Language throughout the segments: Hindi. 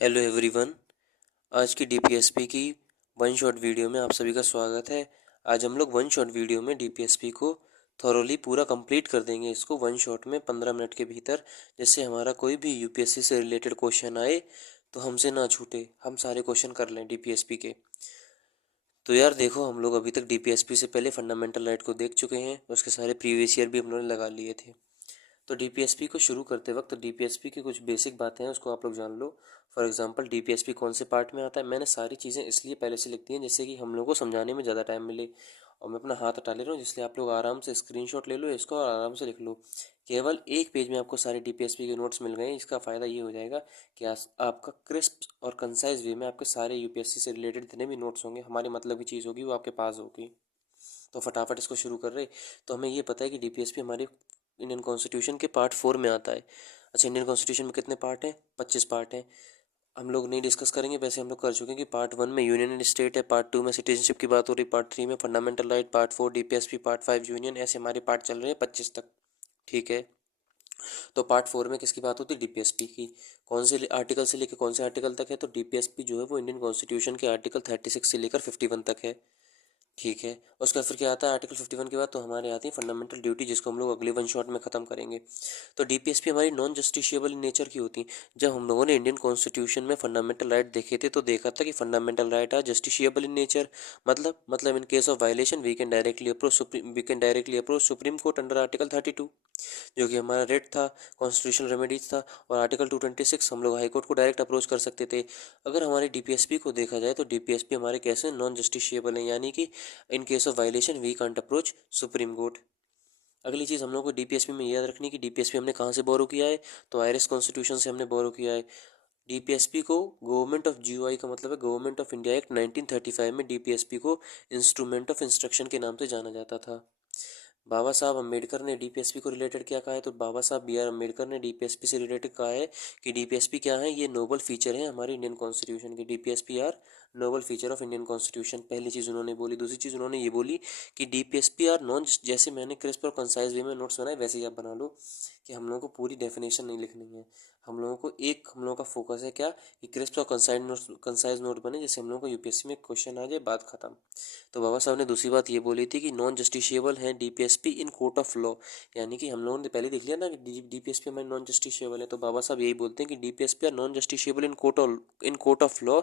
Hello everyone. आज की डीपीएसपी की वन शॉट वीडियो में आप सभी का स्वागत है। आज हम लोग वन शॉट वीडियो में डीपीएसपी को थॉरोली पूरा कंप्लीट कर देंगे, इसको वन शॉट में 15 मिनट के भीतर, जिससे हमारा कोई भी यूपीएससी से रिलेटेड क्वेश्चन आए तो हमसे ना छूटे, हम सारे क्वेश्चन कर लें डीपीएसपी के। तो यार देखो, हम लोग अभी तक डीपीएसपी से पहले फंडामेंटल राइट को देख चुके हैं, उसके सारे प्रीवियस ईयर भी हम लोगों ने लगा लिए थे। तो डीपीएसपी को शुरू करते वक्त डीपीएसपी की कुछ बेसिक बातें हैं, उसको आप लोग जान लो। फॉर एग्जांपल डीपीएसपी कौन से पार्ट में आता है, मैंने सारी चीज़ें इसलिए पहले से लिख दी हैं जिससे कि हम लोग को समझाने में ज़्यादा टाइम मिले। और मैं अपना हाथ हटा ले रहा हूँ, जिसलिए आप लोग आराम से स्क्रीनशॉट ले लो इसको और आराम से लिख लो। केवल एक पेज में आपको सारे डीपीएसपी के नोट्स मिल गए हैं। इसका फ़ायदा ये हो जाएगा कि आपका क्रिस्प और कंसाइज वे में आपके सारे यूपीएससी से रिलेटेड जितने भी नोट्स होंगे, हमारे मतलब की चीज़ होगी, वो आपके पास होगी। तो फटाफट इसको शुरू कर रहे। तो हमें ये पता है कि डीपीएसपी हमारे इंडियन कॉन्स्टिट्यूशन के पार्ट 4 में आता है। अच्छा, इंडियन कॉन्स्टिट्यूशन में कितने पार्ट हैं? 25 पार्ट हैं। हम लोग नहीं डिस्कस करेंगे, वैसे हम लोग कर चुके हैं कि पार्ट 1 में यूनियन एंड स्टेट है, पार्ट 2 में सिटीजनशिप की बात हो रही, पार्ट 3 में fundamental right, part 4 DPSP, part 5 union, ऐसे हमारे पार्ट चल रहे हैं 25 तक। ठीक है। तो पार्ट 4 में किसकी बात होती है? डीपीएसपी की। कौन से आर्टिकल से लेकर कौन से आर्टिकल तक है? तो डीपीएसपी जो है वो इंडियन कॉन्स्टिट्यूशन के आर्टिकल 36 से लेकर 51 तक है। ठीक है। उसके बाद फिर क्या आता है आर्टिकल 51 के बाद? तो हमारे आती है फंडामेंटल ड्यूटी, जिसको हम लोग अगले वन शॉट में खत्म करेंगे। तो डीपीएसपी हमारी नॉन जस्टिशिएबल इन नेचर की होती है। जब हम लोगों ने इंडियन कॉन्स्टिट्यूशन में फंडामेंटल राइट देखे थे तो देखा था कि fundamental right are justiciable in nature. मतलब in case of violation we can directly approach supreme court under article 32, जो कि हमारा रेट था, कॉन्स्टिट्यूशनल रेमेडीज था। और आर्टिकल 226 हम लोग हाई कोर्ट को डायरेक्ट अप्रोच कर सकते थे। अगर हमारे डीपीएसपी को देखा जाए तो डीपीएसपी हमारे कैसे नॉन जस्टिशिएबल है, यानी कि in case of violation we can't approach supreme court. अगली चीज़ हम लोग को डीपीएसपी में याद रखनी है कि डीपीएसपी हमने कहाँ से बोरो किया है? तो आयरिश कॉन्स्टिट्यूशन से हमने बोरो किया है। डीपीएसपी को गवर्नमेंट ऑफ जीओआई का मतलब है गवर्नमेंट ऑफ इंडिया एक्ट 1935 में डीपीएसपी को इंस्ट्रूमेंट ऑफ इंस्ट्रक्शन के नाम से जाना जाता था। बाबा साहब अम्बेडकर ने डीपीएसपी को रिलेटेड क्या कहा है? तो बाबा साहब बी आर अम्बेडकर ने डीपीएसपी से रिलेटेड कहा है कि डीपीएसपी क्या है? ये नोबल फीचर है हमारे इंडियन कॉन्स्टिट्यूशन की। DPSP are noble feature of Indian constitution, पहली चीज़ उन्होंने बोली। दूसरी चीज़ उन्होंने ये बोली कि डीपीएसपी आर नॉन, जैसे मैंने क्रिस्प और कंसाइज वे में नोट्स बनाए वैसे ही आप बना लो, कि हम लोगों को पूरी डेफिनेशन नहीं लिखनी है। हम लोगों का फोकस है क्या? कि क्रिस्प और कंसाइज नोट बने, जैसे हम लोगों को यूपीएससी में क्वेश्चन आ जाए, बात खत्म। तो बाबा साहब ने दूसरी बात ये बोली थी कि नॉन जस्टिशिएबल है DPSP in court of law, यानी कि हम लोगों ने पहले देख लिया ना कि डीपीएसपी हमारे नॉन जस्टिशिएबल है। तो बाबा साहब यही बोलते हैं कि DPSP are non justiciable in court of law,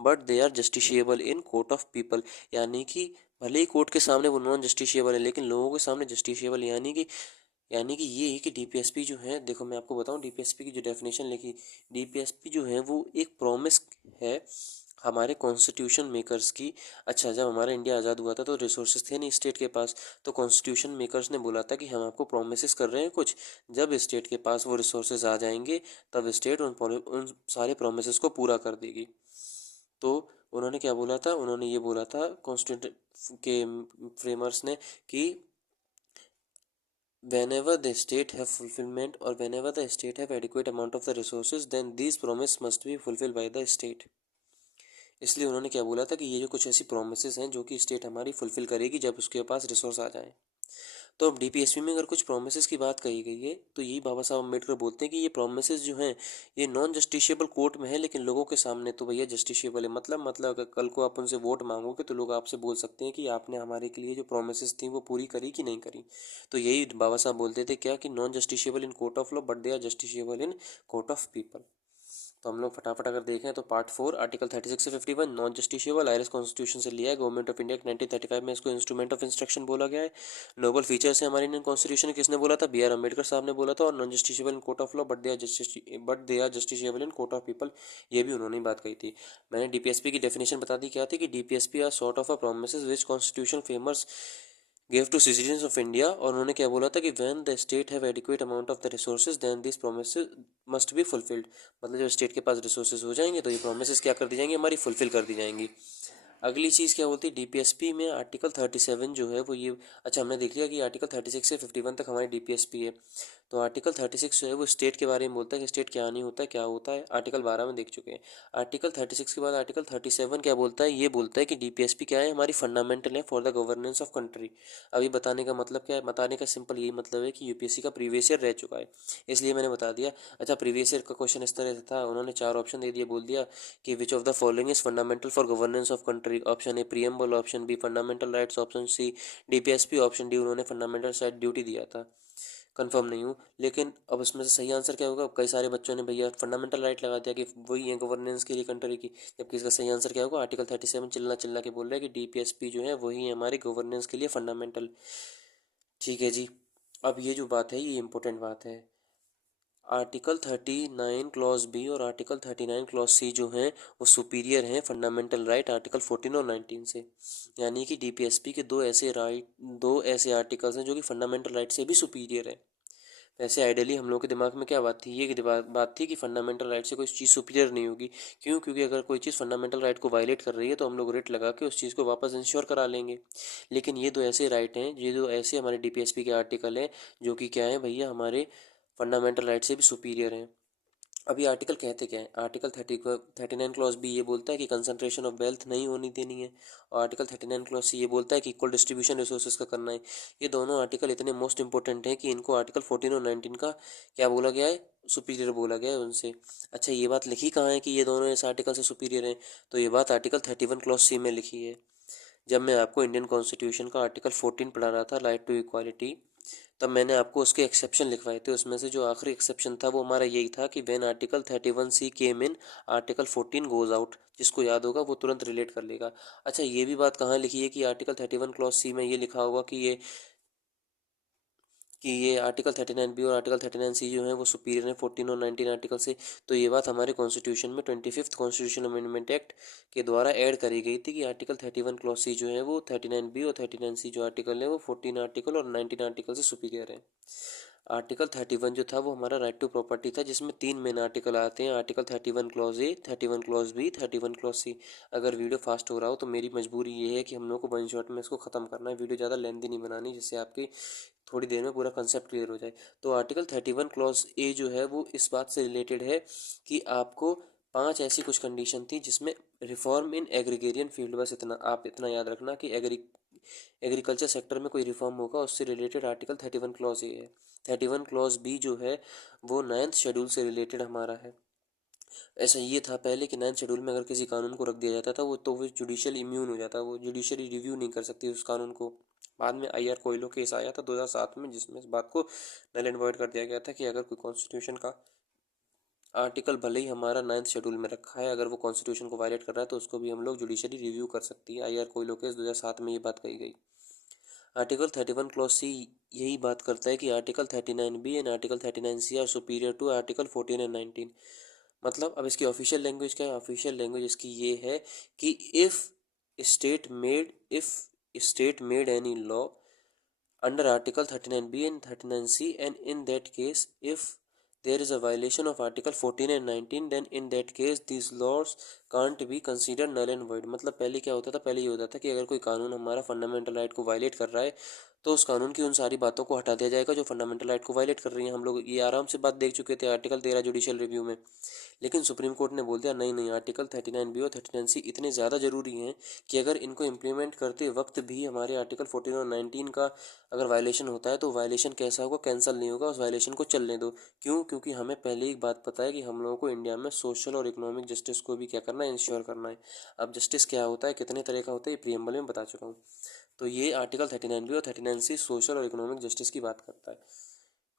but they are justiciable in court of people. यानी कि भले ही कोर्ट के सामने वो नॉन जस्टिशिएबल है, लेकिन लोगों के सामने जस्टिशिएबल, यानी कि ये है कि डीपीएसपी जो है, देखो मैं आपको बताऊं डीपीएसपी की जो डेफिनेशन लिखी, डीपीएसपी जो है वो एक प्रॉमिस है हमारे कॉन्स्टिट्यूशन मेकर्स की। अच्छा, जब हमारा इंडिया आज़ाद हुआ था तो रिसोर्सेज थे नहीं स्टेट के पास, तो कॉन्स्टिट्यूशन मेकर्स ने बोला था कि हम आपको प्रोमिस कर रहे हैं कुछ, जब स्टेट के पास वो रिसोर्सेज आ जाएंगे तब स्टेट उन सारे प्रोमिस को पूरा कर देगी। तो उन्होंने क्या बोला था? उन्होंने ये बोला था कॉन्स्टिट्यूशन के फ्रेमर्स ने कि whenever the state have fulfillment or whenever the state have adequate amount of the resources, then these promise must be fulfilled by the state। इसलिए उन्होंने क्या बोला था कि ये जो कुछ ऐसी प्रोमिस हैं जो कि स्टेट हमारी फुलफिल करेगी जब उसके पास रिसोर्स आ जाए। तो अब डीपीएसपी में अगर कुछ प्रोमिस की बात कही गई है तो यही बाबा साहब अम्बेडकर बोलते हैं कि ये प्रोमिस जो हैं ये नॉन जस्टिशिएबल कोर्ट में है, लेकिन लोगों के सामने तो भैया जस्टिशिएबल है। मतलब अगर कल को आप उनसे वोट मांगोगे तो लोग आपसे बोल सकते हैं कि आपने हमारे के लिए जो प्रोमिस थी वो पूरी करी कि नहीं करी। तो यही बाबा साहब बोलते थे क्या, कि non justiciable in court of law but they are justiciable in court of people. तो हम लोग फटाफट अगर देखें तो पार्ट 4 आर्टिकल 36 से 51 नॉन जस्टिशिएबल आयरिश कॉन्स्टिट्यूशन से लिया है, गवर्नमेंट ऑफ इंडिया 1935 में इसको इंस्ट्रूमेंट ऑफ इंस्ट्रक्शन बोला गया है। नोबल फीचर से हमारे इंडियन कॉन्स्टिट्यूशन किसने बोला था? बी आर अम्बेडकर साहब ने बोला था। और non justiciable in court of law but they are justiciable in court of people, ये भी उन्होंने बात कही थी। मैंने डीपीएसपी की डेफिनेशन बता दी क्या थी, कि DPSP are sort of a promises which constitution framers gave to citizens of India। और उन्होंने क्या बोला था कि when the state have adequate amount of the resources then these promises must be fulfilled। मतलब जब स्टेट के पास रिसोर्सेज हो जाएंगे तो ये प्रोमिस क्या कर दी जाएंगी? हमारी फुलफिल कर दी जाएंगी। अगली चीज़ क्या बोलती है डीपीएसपी में? आर्टिकल 37 जो है वो ये, अच्छा हमने देख लिया कि आर्टिकल 36 से 51 तक हमारी डीपीएसपी है। तो आर्टिकल 36 जो है वो स्टेट के बारे में बोलता है कि स्टेट क्या नहीं होता है, क्या होता है। आर्टिकल 12 में देख चुके हैं। आर्टिकल 36 के बाद आर्टिकल 37 क्या बोलता है, ये बोलता है कि डीपीएसपी क्या है, हमारी फंडामेंटल है for the governance of country. अभी बताने का मतलब क्या है, बताने का सिंपल यही मतलब है कि यूपीएससी का प्रीवियस ईयर रह चुका है, इसलिए मैंने बता दिया। अच्छा, प्रीवियस ईयर का क्वेश्चन इस तरह से था, उन्होंने 4 ऑप्शन दे दिए, बोल दिया कि which of the following is fundamental for governance of country. Option A preamble, option B fundamental rights, option C DPSP, option D उन्होंने फंडामेंटल शायद ड्यूटी दिया था, कंफर्म नहीं हूँ। लेकिन अब इसमें से सही आंसर क्या होगा, कई सारे बच्चों ने भैया फंडामेंटल राइट लगा दिया कि वही है गवर्नेंस के लिए कंट्री की, जबकि इसका सही आंसर क्या होगा, आर्टिकल 37 चिल्ला चिल्ला के बोल रहा है कि डीपीएसपी जो है वही है हमारी गवर्नेंस के लिए फंडामेंटल। ठीक है जी। अब ये जो बात है ये इंपॉर्टेंट बात है। आर्टिकल 39 क्लॉज बी और आर्टिकल 39 क्लॉज सी जो हैं वो सुपीरियर हैं फंडामेंटल राइट आर्टिकल 14 और 19 से। यानी कि डीपीएसपी के दो ऐसे आर्टिकल्स हैं जो कि फंडामेंटल राइट से भी सुपीरियर है। वैसे आइडियली हम लोग के दिमाग में क्या बात थी, ये बात थी कि फंडामेंटल राइट से कोई चीज़ सुपीरियर नहीं होगी। क्यों? क्योंकि अगर कोई चीज़ फंडामेंटल राइट को वायलेट कर रही है तो हम लोग रेट लगा के उस चीज़ को वापस इंश्योर करा लेंगे। लेकिन ये दो ऐसे राइट हैं, ये दो ऐसे हमारे डीपीएसपी के आर्टिकल हैं जो कि क्या है भैया, हमारे फंडामेंटल राइट से भी सुपीरियर हैं। अभी आर्टिकल कहते क्या है, आर्टिकल 39 क्लॉज बी ये बोलता है कि कंसंट्रेशन ऑफ वेल्थ नहीं होनी देनी है, और आर्टिकल 39 क्लॉज सी ये बोलता है कि इक्वल डिस्ट्रीब्यूशन रिसोर्सेज का करना है। ये दोनों आर्टिकल इतने मोस्ट इंपॉर्टेंट हैं कि इनको आर्टिकल 14 और 19 का क्या बोला गया है, सुपीरियर बोला गया है उनसे। अच्छा, ये बात लिखी कहाँ है कि ये दोनों इस आर्टिकल से सुपीरियर हैं, तो ये बात आर्टिकल 31 क्लॉज सी में लिखी है। जब मैं आपको इंडियन कॉन्स्टिट्यूशन का आर्टिकल 14 पढ़ा रहा था, राइट टू इक्वालिटी, तब मैंने आपको उसके एक्सेप्शन लिखवाए थे। उसमें से जो आखिरी एक्सेप्शन था वो हमारा यही था कि when article 31 C came in, article 14 goes out. जिसको याद होगा वो तुरंत रिलेट कर लेगा। अच्छा, ये भी बात कहाँ लिखी है कि आर्टिकल 31 क्लॉज सी में ये लिखा होगा कि ये आर्टिकल 39 बी और आर्टिकल 39 सी जो है वो सुपीरियर है 14 और 19 आर्टिकल से। तो ये बात हमारे कॉन्स्टिट्यूशन में 25th कॉन्स्टिट्यूशन अमेंडमेंट एक्ट के द्वारा ऐड करी गई थी कि आर्टिकल 31 क्लॉज सी जो है वो 39 बी और 39 सी जो आर्टिकल है वो 14 आर्टिकल और 19 आर्टिकल से सुपीरियर है। आर्टिकल 31 जो था वो हमारा राइट टू प्रॉपर्टी था, जिसमें 3 मेन आर्टिकल आते हैं, article 31 clause A, 31 clause B, 31 clause C. अगर वीडियो फास्ट हो रहा हो तो मेरी मजबूरी ये है कि हम लोग को वन शॉट में इसको ख़त्म करना है, वीडियो ज़्यादा लेंथी नहीं बनानी, जिससे आपकी थोड़ी देर में पूरा कंसेप्ट क्लियर हो जाए। तो आर्टिकल 31 क्लॉज ए जो है वो इस बात से रिलेटेड है कि आपको 5 ऐसी कुछ कंडीशन थी जिसमें रिफॉर्म इन एग्रीगेरियन फील्ड, बस इतना आप इतना याद रखना कि एग्रीकल्चर सेक्टर में कोई रिफॉर्म होगा उससे रिलेटेड आर्टिकल 31 क्लॉज ए है। 31 क्लॉज बी जो है वो 9th शेड्यूल से रिलेटेड हमारा है। ऐसा ये था पहले कि 9th शेड्यूल में अगर किसी कानून को रख दिया जाता था वो जुडिशियल इम्यून हो जाता, वो जुडिशरी रिव्यू नहीं कर सकती उस कानून को। बाद में आईआर कोयलो केस आया था 2007 में, जिसमें इस बात को नल एंड वॉइड कर दिया गया था कि अगर कोई कॉन्स्टिट्यूशन का आर्टिकल भले ही हमारा 9th शेड्यूल में रखा है, अगर वो कॉन्स्टिट्यूशन को वायलेट कर रहा है तो उसको भी हम लोग जुडिशरी रिव्यू कर सकती है। आईआर कोयलो केस 2007 में ये बात कही गई। आर्टिकल 31 क्लॉज सी यही बात करता है कि article 39 B and article 39 C are superior to article 14 and 19। मतलब अब इसकी ऑफिशियल लैंग्वेज क्या है, ऑफिशियल लैंग्वेज इसकी ये है कि if state made any law under article 39b and 39c, and in that case if there is a violation of article 14 and 19, then in that case these laws can't be considered null and void। मतलब पहले क्या होता था, पहले ये होता था कि अगर कोई कानून हमारा फंडामेंटल राइट को वायलेट कर रहा है तो उस कानून की उन सारी बातों को हटा दिया जाएगा जो फंडामेंटल राइट को वायलेट कर रही हैं। हम लोग ये आराम से बात देख चुके थे आर्टिकल 13 जुडिशियल रिव्यू में। लेकिन सुप्रीम कोर्ट ने बोल दिया नहीं नहीं, आर्टिकल 39 बी और 39 सी इतने ज़्यादा ज़रूरी हैं कि अगर इनको इम्प्लीमेंट करते वक्त भी हमारे आर्टिकल 14 और 19 का अगर वायलेशन होता है तो वायलेशन कैसा होगा, कैंसिल नहीं होगा, उस वायलेशन को चलने दो। क्यों? क्योंकि हमें पहले ही बात पता है कि हम लोगों को इंडिया में सोशल और इकोनॉमिक जस्टिस को भी क्या करना है, इंश्योर करना है। अब जस्टिस क्या होता है, कितने तरह का होता है, ये प्रीएम्बल में बता चुका हूँ। तो ये आर्टिकल 39 बी और 39 सी सोशल और इकोनॉमिक जस्टिस की बात करता है।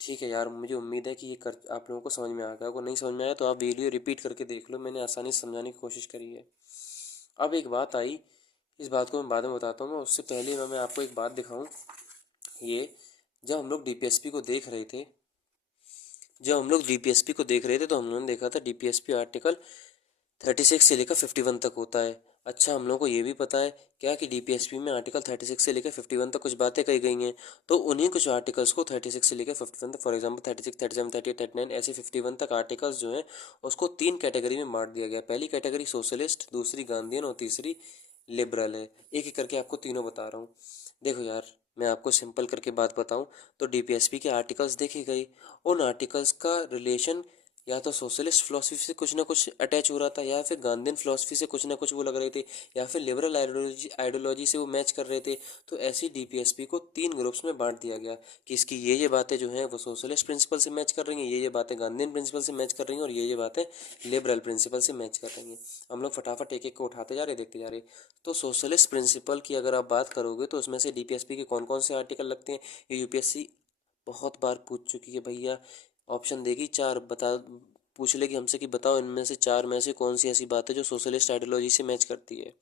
ठीक है यार, मुझे उम्मीद है कि ये कर आप लोगों को समझ में आ गया होगा। नहीं समझ में आया तो आप वीडियो रिपीट करके देख लो, मैंने आसानी से समझाने की कोशिश करी है। अब एक बात आई, इस बात को मैं बाद में बताता हूँ, मैं उससे पहले मैं आपको एक बात दिखाऊँ। ये जब हम लोग डीपीएसपी को देख रहे थे तो हम लोगों ने देखा था डीपीएसपी आर्टिकल 36 से लेकर 51 तक होता है। अच्छा, हम लोगों को ये भी पता है क्या कि डीपीएसपी में आर्टिकल 36 से लेकर 51 तक कुछ बातें कही गई हैं, तो उन्हीं कुछ आर्टिकल्स को 36 से लेकर 51 तक, फॉर एग्जांपल 36, 37, 38, 39 ऐसे 51 तक आर्टिकल्स जो हैं उसको 3 कैटेगरी में बांट दिया गया। पहली कैटेगरी सोशलिस्ट, दूसरी गांधीयन और तीसरी लिबरल है। एक एक करके आपको तीनों बता रहा हूँ। देखो यार, मैं आपको सिंपल करके बात बताऊं तो डीपीएसपी के आर्टिकल्स देखे गए, उन आर्टिकल्स का रिलेशन या तो सोशलिस्ट फिलोसफी से कुछ ना कुछ अटैच हो रहा था, या फिर गांधीन फिलोसफी से कुछ ना कुछ वो लग रहे थे, या फिर लिबरल आइडियोलॉजी से वो मैच कर रहे थे। तो ऐसी डीपीएसपी को 3 ग्रुप्स में बांट दिया गया कि इसकी ये बातें जो हैं वो सोशलिस्ट प्रिंसिपल से मैच कर रही हैं, ये बातें गांधीन प्रिंसिपल से मैच कर रही हैं, और ये बातें लिबरल प्रिंसिपल से मैच कर रही हैं। हम लोग फटाफट एक एक को उठाते जा रहे, देखते जा रहे। तो सोशलिस्ट प्रिंसिपल की अगर आप बात करोगे तो उसमें से डीपीएसपी के कौन कौन से आर्टिकल लगते हैं, ये यूपीएससी बहुत बार पूछ चुकी है भैया। ऑप्शन देगी 4, बता पूछ लेगी हमसे कि बताओ इनमें से 4 में से कौन सी ऐसी बात है जो सोशलिस्ट आइडियोलॉजी से मैच करती है।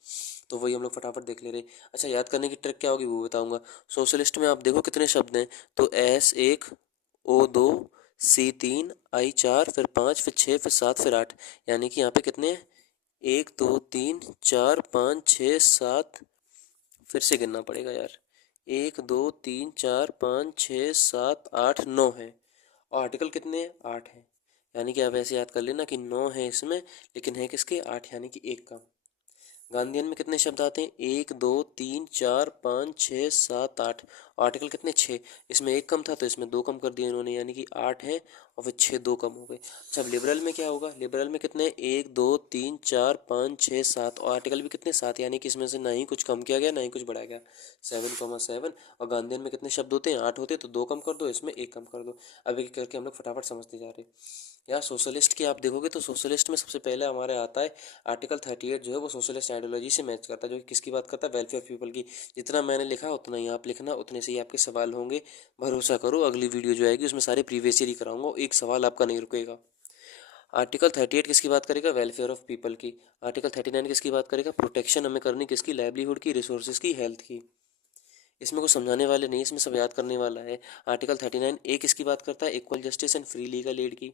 तो वही हम लोग फटाफट देख ले रहे। अच्छा, याद करने की ट्रिक क्या होगी वो बताऊंगा। सोशलिस्ट में आप देखो कितने शब्द हैं, तो S1, O2, C3, I4, फिर 5, फिर 6, फिर 7, फिर 8, यानी कि यहाँ पे कितने हैं, 1 2 3 4 5 6 7, फिर से गिनना पड़ेगा यार, 1 2 3 4 5 6 7 8 9 है। और आर्टिकल कितने हैं, 8 हैं। यानी कि आप ऐसे याद कर लेना कि 9 है इसमें, लेकिन है किसके, 8, यानी कि एक कम। गांधीयन में कितने शब्द आते हैं, 1 2 3 4 5 6 7 8। आर्टिकल कितने, 6। इसमें एक कम था तो इसमें 2 कम कर दिए इन्होंने, यानी कि 8 है और फिर 6 2 कम हो गए। अच्छा, अब लिबरल में क्या होगा, लिबरल में कितने, 1 2 3 4 5 6 7, और आर्टिकल भी कितने, 7, यानी कि इसमें से ना ही कुछ कम किया गया ना ही कुछ बढ़ाया गया, 7,7। और गांधीयन में कितने शब्द होते हैं, 8 होते, तो 2 कम कर दो, इसमें 1 कम कर दो। अब एक करके हम लोग फटाफट समझते जा रहे। यार सोशलिस्ट की आप देखोगे तो सोशलिस्ट में सबसे पहले हमारे आता है आर्टिकल 38, जो है वो सोशलिस्ट आइडियोलॉजी से मैच करता है, जो कि किसकी बात करता है, वेलफेयर ऑफ पीपल की। जितना मैंने लिखा उतना ही आप लिखना, उतने से ही आपके सवाल होंगे। भरोसा करो, अगली वीडियो जो आएगी उसमें सारे प्रीवियस ईयर ही कराऊंगा, एक सवाल आपका नहीं रुकेगा। आर्टिकल 38 किसकी बात करेगा, वेलफेयर ऑफ पीपल की। आर्टिकल 39 किसकी बात करेगा, प्रोटेक्शन हमें करनी किसकी, लाइवलीहुड की, रिसोर्सेज की, हेल्थ की। इसमें कुछ समझाने वाले नहीं, इसमें सब याद करने वाला है। आर्टिकल 39 ए किसकी बात करता है, equal justice and free legal aid की।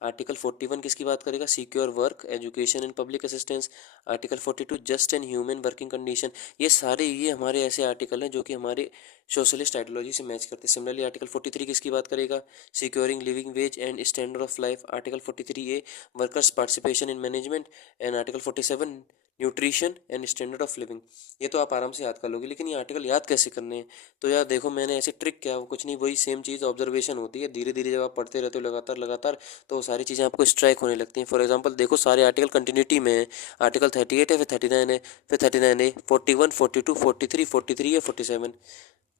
आर्टिकल 41 किसकी बात करेगा, secure work, education and public assistance. Article 42 just and human working condition. ये हमारे ऐसे आर्टिकल हैं जो कि हमारे सोशलिस्ट आइडियोलॉजी से मैच करते हैं। सिमिलरली आर्टिकल 43 किसकी बात करेगा, securing living veg and standard of life. Article 43A workers participation in management. And article 47 nutrition and standard of living. ये तो आप आराम से याद कर लोगे, लेकिन ये आर्टिकल याद कैसे करने हैं। तो यार देखो, मैंने ऐसे ट्रिक किया, वो कुछ नहीं, वही सेम चीज़ ऑब्जर्वेशन होती है। धीरे धीरे जब आप पढ़ते रहते हो लगातार लगातार, तो वो सारी चीज़ें आपको स्ट्राइक होने लगती हैं। फॉर एग्जांपल देखो, सारे आर्टिकल कंटिन्यूटी में है। आर्टिकल 38 है, फिर 39 है, फिर 39A, 41 42 43 43 है, 47।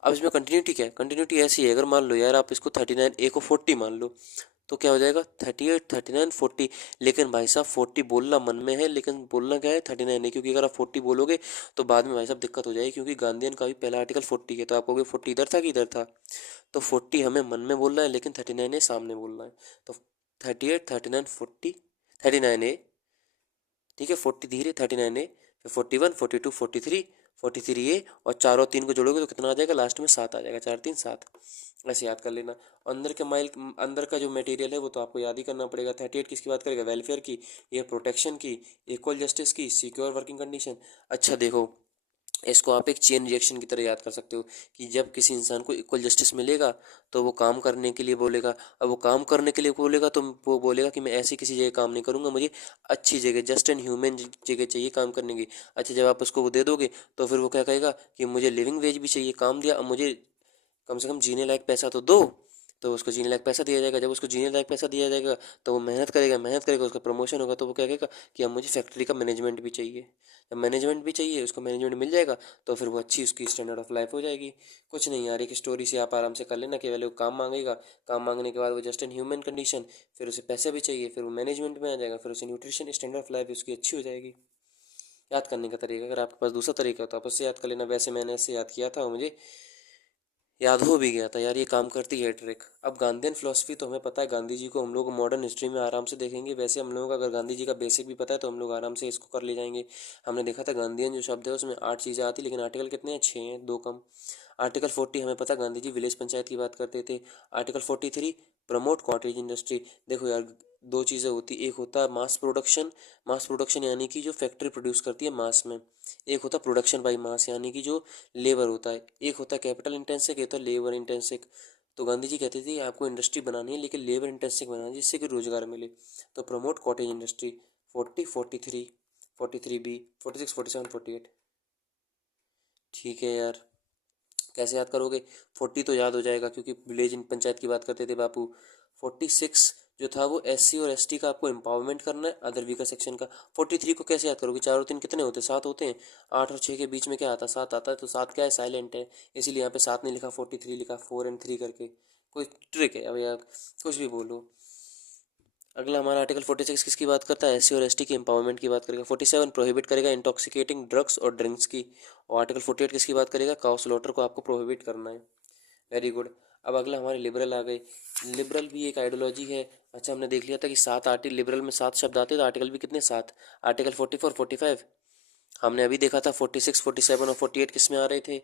अब इसमें कंटिन्यूटी क्या है, कंटिन्यूटी ऐसी है, अगर मान लो यार आप इसको 39A को 40 मान लो, तो क्या हो जाएगा, 38 39 40। लेकिन भाई साहब 40 बोलना मन में है, लेकिन बोलना क्या है, 39 है, क्योंकि अगर आप 40 बोलोगे तो बाद में भाई साहब दिक्कत हो जाएगी, क्योंकि गांधीयन का भी पहला आर्टिकल 40 है। तो आप कहोगे 40 इधर था कि इधर था, तो 40 हमें मन में बोलना है, लेकिन 39 सामने बोलना है। तो 38 39 40, 39A, ठीक है, 40 धीरे, 39A, फिर 41 42 43 43A, और 4 और 3 को जोड़ोगे तो कितना आ जाएगा, लास्ट में 7 आ जाएगा, 4 3 7। ऐसे याद कर लेना। अंदर का जो मटेरियल है वो तो आपको याद ही करना पड़ेगा। 38 किसकी बात करेगा, वेलफेयर की, ये प्रोटेक्शन की, इक्वल जस्टिस की, सिक्योर वर्किंग कंडीशन। अच्छा देखो, इसको आप एक चेन रिएक्शन की तरह याद कर सकते हो कि जब किसी इंसान को इक्वल जस्टिस मिलेगा तो वो काम करने के लिए बोलेगा। अब वो काम करने के लिए बोलेगा तो वो बोलेगा कि मैं ऐसी किसी जगह काम नहीं करूंगा, मुझे अच्छी जगह, जस्ट एंड ह्यूमन जगह चाहिए काम करने की। अच्छा, जब आप उसको वो दे दोगे तो फिर वो क्या कहेगा कि मुझे लिविंग वेज भी चाहिए, काम दिया, अब मुझे कम से कम जीने लायक पैसा तो दो। तो उसको जीने लायक पैसा दिया जाएगा। जब उसको जीने लायक पैसा दिया जाएगा तो वो मेहनत करेगा, मेहनत करेगा, उसका प्रमोशन होगा, तो वो क्या कहेगा कि अब मुझे फैक्ट्री का मैनेजमेंट भी चाहिए। जब मैनेजमेंट भी चाहिए, उसको मैनेजमेंट मिल जाएगा, तो फिर वो अच्छी उसकी स्टैंडर्ड ऑफ लाइफ हो जाएगी। कुछ नहीं यार, एक स्टोरी से आप आराम से कर लेना कि पहले वो काम मांगेगा, काम मांगने के बाद वो जस्ट एंड ह्यूमन कंडीशन, फिर उसे पैसे भी चाहिए, फिर वो मैनेजमेंट में आ जाएगा, फिर उसे न्यूट्रिशन स्टैंडर्ड ऑफ लाइफ उसकी अच्छी हो जाएगी। याद करने का तरीका, अगर आपके पास दूसरा तरीका हो तो आप उससे याद कर लेना। वैसे मैंने ऐसे याद किया था और मुझे याद हो भी गया था यार, ये काम करती है ट्रिक। अब गांधीयन फिलोसफी तो हमें पता है, गांधी जी को हम लोग मॉडर्न हिस्ट्री में आराम से देखेंगे। वैसे हम लोगों को अगर गांधी जी का बेसिक भी पता है तो हम लोग आराम से इसको कर ले जाएंगे। हमने देखा था गांधीयन जो शब्द है उसमें 8 चीज़ें आती, लेकिन आर्टिकल कितने हैं, 6 हैं, 2 कम। आर्टिकल 40 हमें पता, गांधी जी विलेज पंचायत की बात करते थे। Article 43 promote cottage industry. देखो यार, दो चीज़ें होती, एक होता है मास प्रोडक्शन, मास प्रोडक्शन यानी कि जो फैक्ट्री प्रोड्यूस करती है मास में। एक होता है प्रोडक्शन बाई मास, यानी कि जो लेबर होता है। एक होता है कैपिटल इंटेंसिक, एक होता है लेबर इंटेंसिक। तो गांधी जी कहते थे आपको इंडस्ट्री बनानी है लेकिन लेबर इंटेंसिक बनानी है, जिससे कि रोजगार मिले। तो प्रमोट कॉटेज इंडस्ट्री 40 43 43B 46 47 48। ठीक है यार, कैसे याद करोगे? 40 तो याद हो जाएगा क्योंकि विलेज पंचायत की बात करते थे बापू। 46 जो था वो SC और ST का आपको एम्पावरमेंट करना है, अदर वीकर सेक्शन का। 43 को कैसे याद करोगे? 4 और 3 कितने होते हैं? 7 होते हैं। 8 और 6 के बीच में क्या आता है? 7 आता है। तो 7 क्या है? साइलेंट है, इसीलिए यहाँ पे 7 नहीं लिखा, 43 लिखा, 4 and 3 करके। कोई ट्रिक है? अब यार कुछ भी बोलो। अगला हमारा आर्टिकल 46 किसकी बात करता है? SC और ST की एम्पावरमेंट की बात करेगा। 47 प्रोहिबिट करेगा इंटॉक्सिकेटिंग ड्रग्स और ड्रिंक्स की। और आर्टिकल 48 किसकी बात करेगा? काउ स्लॉटर को आपको प्रोहिबिट करना है। Very good. अब अगला हमारे लिबरल आ गए। लिबरल भी एक आइडियोलॉजी है। अच्छा, हमने देख लिया था कि 7 आर्टिकल, लिबरल में 7 शब्द आते हैं, तो आर्टिकल भी कितने? 7। आर्टिकल 44, 45 हमने अभी देखा था। 46, 47 और 48 किस में आ रहे थे?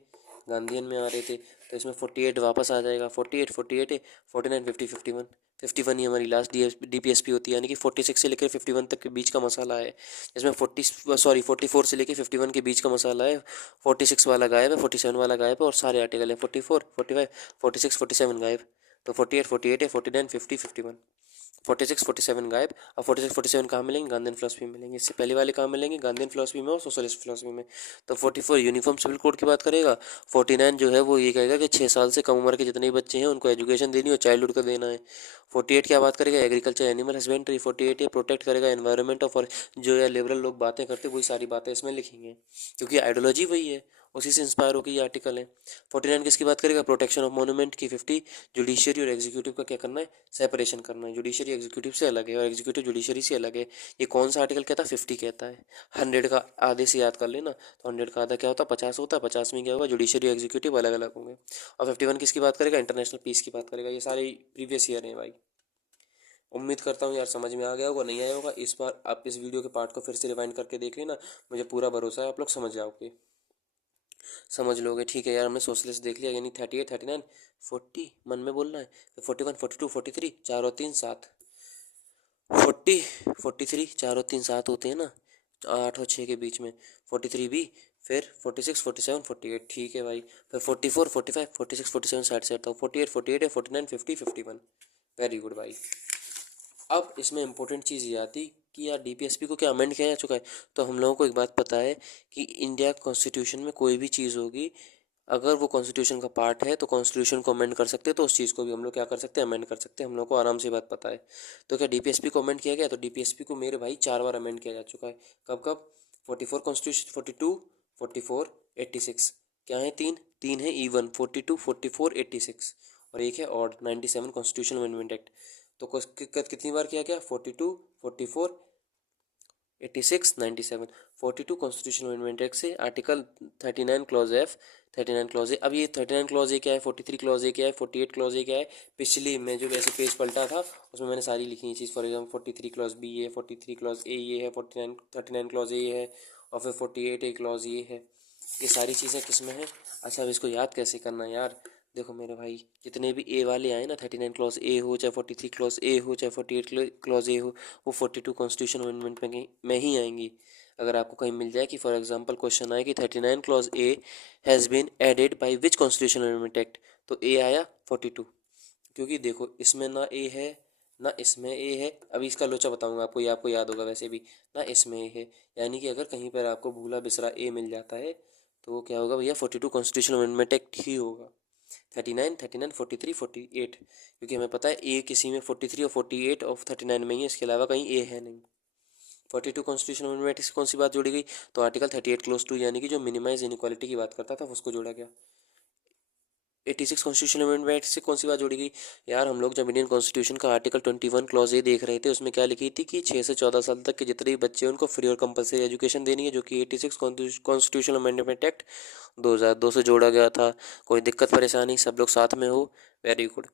गांधीयन में आ रहे थे। तो इसमें 48 वापस आ जाएगा। 48, 48 है, 49, 50, 51। 51 ही हमारी लास्ट DPSP होती है, यानी कि 46 से लेकर 51 तक के बीच का मसाला है। इसमें 44 से लेकर 51 के बीच का मसाला है। 46 वाला गायब है, 47 वाला गायब है, और सारे आर्टिकल है। 44, 45, 46, 47 गायब। तो 48, 48 है, 49, 50, 51। 46, 47 गायब। अब 46, 47 कहाँ मिलेंगे? गांधीन फिलोसफी में मिलेंगे। इससे पहले वाले कहाँ मिलेंगे? गांधीन फिलोसफी में और सोशलिस्ट फिलोसफी में। तो 44 यूनिफॉर्म सिविल कोड की बात करेगा। 49 जो है वो ये कहेगा कि 6 साल से कम उम्र के जितने भी बच्चे हैं उनको एजुकेशन देनी और चाइल्डहुड का देना है। 48 क्या बात करेगा? Agriculture animal husbandry. 48 ये प्रोटेक्ट करेगा एनवायरनमेंट ऑफ, जो या लिबरल लोग बातें करते वही सारी बातें इसमें लिखेंगे, क्योंकि आइडियोलॉजी वही है, उसी से इंस्पायर होकर ये आर्टिकल है। 49 किसकी बात करेगा? प्रोटेक्शन ऑफ मोन्यूमेंट की। 50 जुडिशियरी और एग्जीक्यूटिव का क्या करना है? सेपरेशन करना है। जुडिशियरी एग्जीक्यूटिव से अलग है और एग्जीक्यूटिव जुडिशियरी से अलग है। ये कौन सा आर्टिकल कहता है? 50 कहता है। 100 का आधे से याद कर लेना, तो 100 का आधा क्या होता है? 50 होता है। 50 में क्या होगा? जुडिशियरी एग्जीक्यूटिव अलग अलग होंगे। और 51 किसकी बात करेगा? इंटरनेशनल पीस की बात करेगा। ये सारे प्रीवियस ईयर हैं भाई। उम्मीद करता हूँ यार समझ में आ गया होगा। नहीं आया होगा, इस बार आप इस वीडियो के पार्ट को फिर से रिवाइंड करके देख लेना। मुझे पूरा भरोसा है आप लोग समझ जाओगे, समझ लोगे। ठीक है यार, हमने सोशलिस्ट देख लिया, यानी 38, 39, 40 मन में बोलना है। फिर 41, 42, 43, 4 और 3 7। 40, 43, 4 और 3 7 होते हैं ना, 8 और 6 के बीच में। 43 भी। फिर 46, 47, 48। ठीक है भाई। फिर 44, 45, 46, 47 साइड से हटता हूँ। 48, 48 है, 49, 50, 51। वेरी गुड भाई। अब इसमें इंपॉर्टेंट चीज़ ये आती कि यार DPSP को क्या अमेंड किया जा चुका है? तो हम लोगों को एक बात पता है कि इंडिया कॉन्स्टिट्यूशन में कोई भी चीज़ होगी, अगर वो कॉन्स्टिट्यूशन का पार्ट है तो कॉन्स्टिट्यूशन को अमेंड कर सकते हैं, तो उस चीज़ को भी हम लोग क्या कर सकते हैं? अमेंड कर सकते हैं। हम लोग को आराम से बात पता है। तो क्या DPSP को अमेंड किया गया? तो DPSP को मेरे भाई 4 बार अमेंड किया जा चुका है। कब कब? 44 कॉन्स्टिट्यूशन, 42, 44, 86। क्या है? तीन तीन है E1, 42, 44, 86, और एक है ऑड 97 कॉन्स्टिट्यूशन अमेंडमेंट एक्ट। तो कितनी बार किया गया? 42, 44, 86, 97। 42 कॉन्स्टिट्यूशन अमेंडमेंट एक्ट से आर्टिकल 39 क्लॉज F, 39 क्लॉज ए। अब ये 39 क्लॉज ए क्या है? 43 क्लॉज ए क्या है? 48 क्लॉज ए क्या है? पिछली में जो वैसे पेज पलटा था उसमें मैंने सारी लिखी चीज़। फॉर एग्जाम्पल 43 क्लॉज बी है, 43 क्लॉज ए ये है, 39 क्लॉज ए है, और फिर 48 ए क्लॉज ये है। ये सारी चीज़ें किस में है? अच्छा, अब इसको याद कैसे करना है यार? देखो मेरे भाई, जितने भी ए वाले आए ना, 39 क्लॉज ए हो, चाहे 43 क्लॉज ए हो, चाहे 48 क्लॉज ए हो, वो 42 कॉन्स्टिट्यूशन अमेंडमेंट में ही आएंगी। अगर आपको कहीं मिल जाए कि फॉर एग्जांपल क्वेश्चन आए कि 39 clause A has been added by which constitution amendment act, तो ए आया 42। क्योंकि देखो इसमें ना ए है ना इसमें ए है। अभी इसका लोचा बताऊंगा आपको, ये आपको याद होगा वैसे भी। ना इसमें ए है, यानी कि अगर कहीं पर आपको भूला बिसरा ए मिल जाता है तो वो क्या होगा भैया? 42 कॉन्स्टिट्यूशन अमेंडमेंट एक्ट ही होगा। 39, 39, 43, 48, क्योंकि हमें पता है ए किसी में 43 और 48 ऑफ 39 में ही है, इसके अलावा कहीं ए है नहीं। 42 कॉन्स्टिट्यूशन अमेंडमेंट से कौन सी बात जोड़ी गई? तो आर्टिकल 38 क्लोज 2, यानी कि जो मिनिमाइज इनइक्वालिटी की बात करता था उसको जोड़ा गया। 86 कॉन्स्टिट्यूशन अमेंडमेंट से कौन सी बात जोड़ी गई? यार हम लोग जब इंडियन कॉन्स्टिट्यूशन का आर्टिकल 21 क्लॉज ए देख रहे थे, उसमें क्या लिखी थी कि 6 से 14 साल तक के जितने भी बच्चे हैं उनको फ्री और कंपलसरी एजुकेशन देनी है, जो कि 86 कॉन्स्टिट्यूशन अमेंडमेंट एक्ट 2002 से जोड़ा गया था। कोई दिक्कत परेशानी? सब लोग साथ में हो? Very good.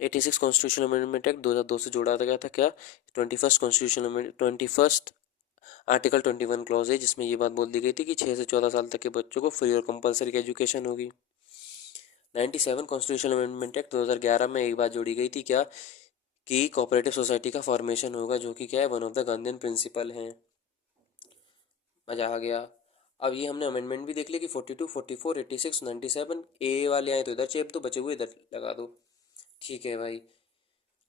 86 constitution amendment act 2002 से जोड़ा गया था। क्या? 21 आर्टिकल 21 क्लॉज है, जिसमें ये बात बोल दी गई थी कि 6 से 14 साल तक के बच्चों को फ्री और कंपलसरी एजुकेशन होगी। 97 कॉन्स्टिट्यूशन अमेंडमेंट एक्ट 2011 में एक बात जोड़ी गई थी। क्या? कि कोऑपरेटिव सोसाइटी का फॉर्मेशन होगा, जो कि क्या है? One of the Gandhian principle हैं। मजा आ गया। अब ये हमने अमेंडमेंट भी देख लिया कि 42, 44, 86, 97 ए वाले आए तो इधर चेप दो, बचे हुए इधर लगा दो। ठीक है भाई।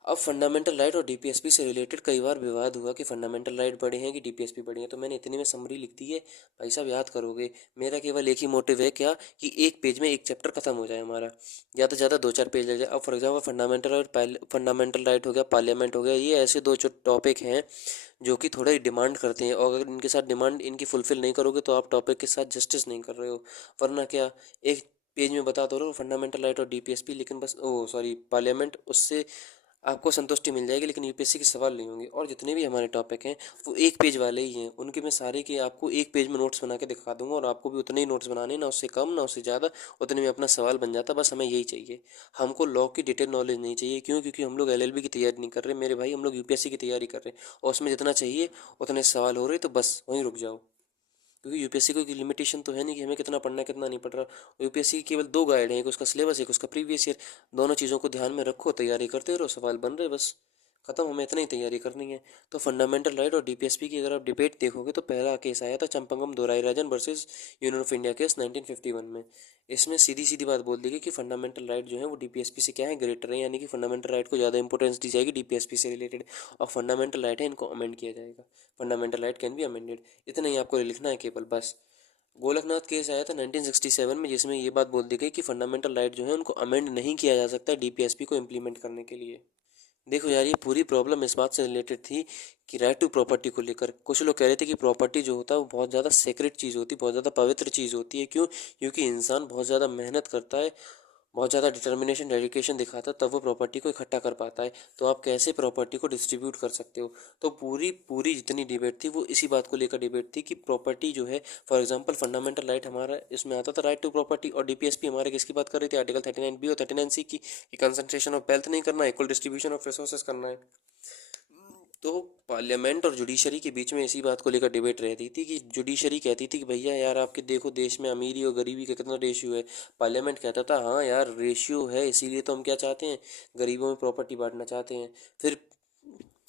अब फंडामेंटल राइट और डीपीएसपी से रिलेटेड कई बार विवाद हुआ कि फंडामेंटल राइट बड़े हैं कि डीपीएसपी बड़ी हैं, तो मैंने इतने में समरी लिख दी है। भाई साहब याद करोगे, मेरा केवल एक ही मोटिव है क्या कि एक पेज में एक चैप्टर खत्म हो जाए हमारा, ज़्यादा से ज़्यादा 2-4 पेज ले जाए। अब फॉर एग्जाम्पल फंडामेंटल राइट हो गया, पार्लियामेंट हो गया, ये ऐसे दो जो टॉपिक हैं जो कि थोड़ा ही डिमांड करते हैं, और अगर इनके साथ डिमांड इनकी फुलफिल नहीं करोगे तो आप टॉपिक के साथ जस्टिस नहीं कर रहे हो। वरना क्या, एक पेज में बता दो रहे हो फंडामेंटल राइट और डीपीएसपी, लेकिन बस ओ सॉरी पार्लियामेंट, उससे आपको संतुष्टि मिल जाएगी, लेकिन यूपीएससी के सवाल नहीं होंगे। और जितने भी हमारे टॉपिक हैं वो एक पेज वाले ही हैं, उनके मैं सारे के आपको एक पेज में नोट्स बना के दिखा दूंगा, और आपको भी उतने ही नोट्स बनाने, ना उससे कम ना उससे ज़्यादा, उतने में अपना सवाल बन जाता। बस हमें यही चाहिए, हमको लॉ की डिटेल नॉलेज नहीं चाहिए। क्यों? क्योंकि हम लोग एलएलबी की तैयारी नहीं कर रहे मेरे भाई, हम लोग यूपीएससी की तैयारी कर रहे हैं, और उसमें जितना चाहिए उतने सवाल हो रहे, तो बस वहीं रुक जाओ। क्योंकि यूपीएससी को लिमिटेशन तो है नहीं कि हमें कितना पढ़ना है कितना नहीं पढ़ रहा। यूपीएससी की केवल दो गाइड हैं, एक उसका सिलेबस, एक उसका प्रीवियस ईयर। दोनों चीज़ों को ध्यान में रखो, तैयारी करते रहो, सवाल बन रहे, बस खत्म, हमें इतना ही तैयारी करनी है। तो फंडामेंटल राइट और डीपीएसपी की अगर आप डिबेट देखोगे तो पहला केस आया था Champakam Dorairajan versus union of India case 1951 में। इसमें सीधी सीधी बात बोल दी गई कि फंडामेंटल राइट जो है वो डीपीएसपी से क्या है, ग्रेटर है, यानी कि फंडामेंटल राइट को ज़्यादा इंपॉर्टेंस दी जाएगी डीपीएसपी से रिलेटेड, और फंडामेंटल राइट है इनको अमेंड किया जाएगा। Fundamental right can be amended, इतना ही आपको लिखना है केवल बस। गोलकनाथ केस आया था 1967 में, जिसमें ये बात बोल दी गई कि फंडामेंटल राइट जो है उनको अमेंड नहीं किया जा सकता डीपीएसपी को इम्प्लीमेंट करने के लिए। देखो यार, ये पूरी प्रॉब्लम इस बात से रिलेटेड थी कि राइट टू प्रॉपर्टी को लेकर कुछ लोग कह रहे थे कि प्रॉपर्टी जो होता है वो बहुत ज़्यादा सेक्रेट चीज़ होती है, बहुत ज़्यादा पवित्र चीज़ होती है। क्यों? क्योंकि इंसान बहुत ज़्यादा मेहनत करता है, बहुत ज़्यादा डिटर्मिनेशन डेडिकेशन दिखाता है, तब वो प्रॉपर्टी को इकट्ठा कर पाता है। तो आप कैसे प्रॉपर्टी को डिस्ट्रीब्यूट कर सकते हो? तो पूरी पूरी जितनी डिबेट थी वो इसी बात को लेकर डिबेट थी कि प्रॉपर्टी जो है, फॉर एग्जांपल फंडामेंटल राइट हमारा इसमें आता था राइट टू प्रॉपर्टी, और डीपीएसपी हमारे किसकी बात कर रही थी, आर्टिकल 39 बी और 39 सी की, कि कंसंट्रेशन ऑफ वेल्थ नहीं करना है, इक्वल डिस्ट्रीब्यूशन ऑफ रिसोर्सेज करना है। तो पार्लियामेंट और जुडिशरी के बीच में इसी बात को लेकर डिबेट रहती थी कि जुडिशरी कहती थी कि भैया यार आपके देखो देश में अमीरी और गरीबी का कितना रेशियो है। पार्लियामेंट कहता था हाँ यार रेशियो है, इसीलिए तो हम क्या चाहते हैं, गरीबों में प्रॉपर्टी बांटना चाहते हैं। फिर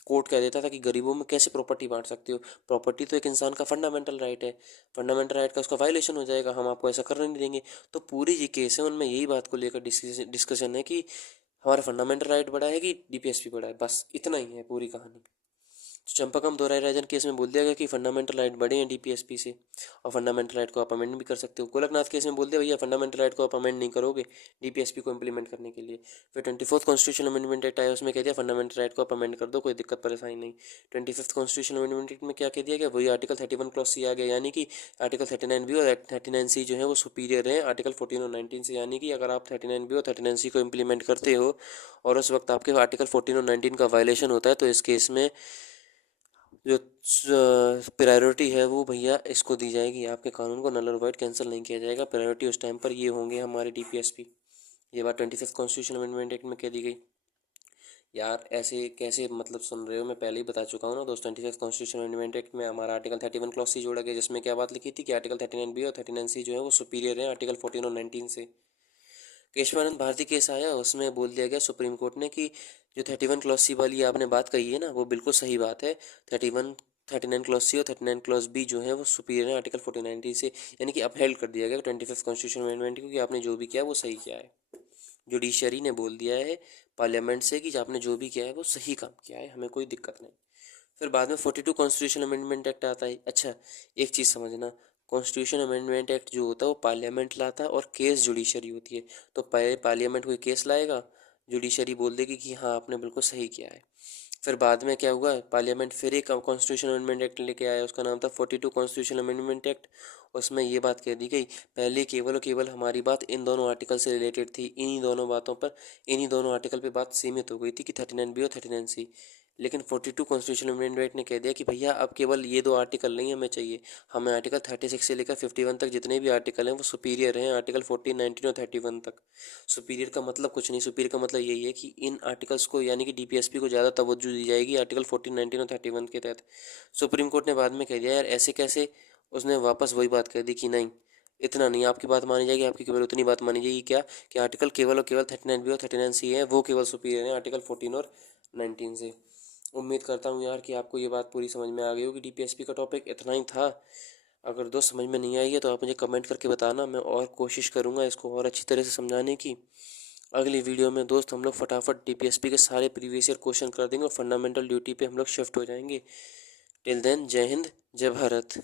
कोर्ट कह देता था कि गरीबों में कैसे प्रॉपर्टी बांट सकते हो, प्रॉपर्टी तो एक इंसान का फंडामेंटल राइट है, फंडामेंटल राइट का उसका वायलेशन हो जाएगा, हम आपको ऐसा करने नहीं देंगे। तो पूरी ये केस है, उनमें यही बात को लेकर डिस्कशन है कि हमारा फंडामेंटल राइट बड़ा है कि डीपीएसपी बड़ा है, बस इतना ही है पूरी कहानी। तो चंपाकम दोहराइराजन केस में बोल दिया गया कि फंडामेंटल राइट बड़े हैं डीपीएसपी से, और फंडामेंटल राइट को आप अमेंड भी कर सकते हो। गोलकनाथ केस में बोल दिया भैया फंडामेंटल राइट को आप अमेंड नहीं करोगे डीपीएसपी को इंप्लीमेंट करने के लिए। फिर 24th कॉन्स्टिट्यूशनल अमेंडमेंट एक्ट आया, उसमें कह दिया फंडामेंटल राइट को आप अमेंड कर दो, कोई दिक्कत परेशानी नहीं। 25th कॉन्स्टिट्यूशनल अमेंडमेंट एक्ट में क्या कह दिया गया, वही आर्टिकल 31 क्लॉज सी आ गया, यानी कि आर्टिकल 39 बी और 39 सी जो है वो सुपीरियर है आर्टिकल 14 और 19 से। यानी कि अगर आप 39 बी और 39 सी को इम्प्लीमेंट करते हो और उस वक्त आपके आर्टिकल 14 और 19 का वायलेशन होता है, तो इस केस में जो प्रायोरिटी है वो भैया इसको दी जाएगी, आपके कानून को नल और वाइड कैंसिल नहीं किया जाएगा। प्रायोरिटी उस टाइम पर ये होंगे हमारे डीपीएसपी। ये बात 25th कॉन्स्टिट्यूशनल अमेंडमेंट एक्ट में कह दी गई। यार ऐसे कैसे मतलब सुन रहे हो, मैं पहले ही बता चुका हूँ ना दोस्त। 25th कॉन्स्टिट्यूशनल अमेंडमेंट एक्ट में हमारा आर्टिकल 31 क्लॉज सी जोड़ा गया, जिसमें क्या बात लिखी थी कि आर्टिकल 39 बी और 39 सी जो है वो सुपीरियर है आर्टिकल 14 और 19 से। केशवानंद भारती केस आया, उसमें बोल दिया गया सुप्रीम कोर्ट ने कि जो 31 क्लॉज सी वाली आपने बात कही है ना, वो बिल्कुल सही बात है। 31 39 क्लॉज सी और 39 क्लॉज बी जो है वो सुपीरियर है आर्टिकल 49 से, यानी कि अपहेल्ड कर दिया गया 25th कॉन्स्टिट्यूशन अमेंडमेंट को, कि आपने जो भी किया वो सही किया है। जुडिशरी ने बोल दिया है पार्लियामेंट से कि आपने जो भी किया है वो सही काम किया है, हमें कोई दिक्कत नहीं। फिर बाद में 42 कॉन्स्टिट्यूशन अमेंडमेंट एक्ट आता है। अच्छा, एक चीज़ समझना, कॉन्स्टिट्यूशन अमेंडमेंट एक्ट जो होता है वो पार्लियामेंट लाता है और केस जुडिशरी होती है। तो पहले पार्लियामेंट कोई केस लाएगा, जुडिशरी बोल देगी कि हाँ आपने बिल्कुल सही किया है। फिर बाद में क्या हुआ, पार्लियामेंट फिर एक कॉन्स्टिट्यूशन अमेंडमेंट एक्ट लेके आया, उसका नाम था 42 कॉन्स्टिट्यूशन अमेंडमेंट एक्ट। उसमें ये बात कह दी गई, पहले केवल और केवल हमारी बात इन दोनों आर्टिकल से रिलेटेड थी, इन्हीं दोनों बातों पर, इन्हीं दोनों आर्टिकल पे बात सीमित हो गई थी कि 39 बी और 39 सी। लेकिन 42 कॉन्स्टिट्यूशन अमेंडमेंट ने कह दिया कि भैया अब केवल ये दो आर्टिकल नहीं हमें चाहिए, हमें आर्टिकल 36 से लेकर 51 तक जितने भी आर्टिकल हैं वो सुपीरियर हैं आर्टिकल 14, 19 और 31 तक। सुपीरियर का मतलब कुछ नहीं, सुपीरियर का मतलब यही है कि इन आर्टिकल्स को यानी कि डीपीएसपी को ज़्यादा तवज्जो दी जाएगी आर्टिकल 14, 19 और 31 के तहत। सुप्रीम कोर्ट ने बाद में कह दिया यार ऐसे कैसे, उसने वापस वही बात कह दी कि नहीं, इतना नहीं आपकी बात मानी जाएगी, आपकी केवल उतनी बात मानी जाएगी क्या, कि आर्टिकल केवल और केवल 39 बी और 39 सी है, वो केवल सुपीरियर है आर्टिकल 14 और 19 से। उम्मीद करता हूँ यार कि आपको ये बात पूरी समझ में आ गई होगी। डीपीएसपी का टॉपिक इतना ही था। अगर दोस्त समझ में नहीं आई है तो आप मुझे कमेंट करके बताना, मैं और कोशिश करूँगा इसको और अच्छी तरह से समझाने की। अगली वीडियो में दोस्त हम लोग फटाफट डीपीएसपी के सारे प्रीवियस ईयर क्वेश्चन कर देंगे और फंडामेंटल ड्यूटी पे हम लोग शिफ्ट हो जाएंगे। टिल देन, जय हिंद, जय भारत।